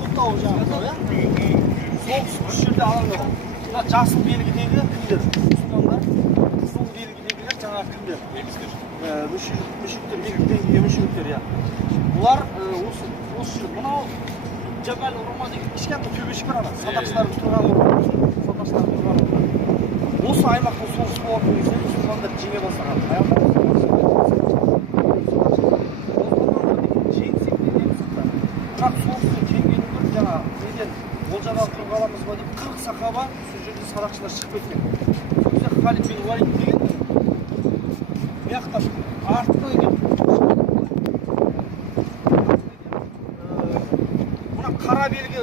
Құттау жаңағы, иә? Соғыс үш жерде алынды. Мына жасыл белгідегі кімдер? Мұсылмандар. Қызыл белгідегілер жаңағы кімдер? Мүшіктер, екі деңгейге мүшіктер, иә. Бұлар осы жер, мынау Жабал Урма деген кішкентай төбешік бар ана. Садақшылардың тұрған орны. Осы аймақтың соғыс болатын кезде мұсылмандар жеңе бастаған. Бірақ соғыстың кеңгенін көріп жаңағы неден Олжадан тұрып аламыз ба деп 40 сахаба сол жерде садақшылар шығып кеткен. Сол кезде Халид бен Валид деген мияқтап артына келіп мына қара белгі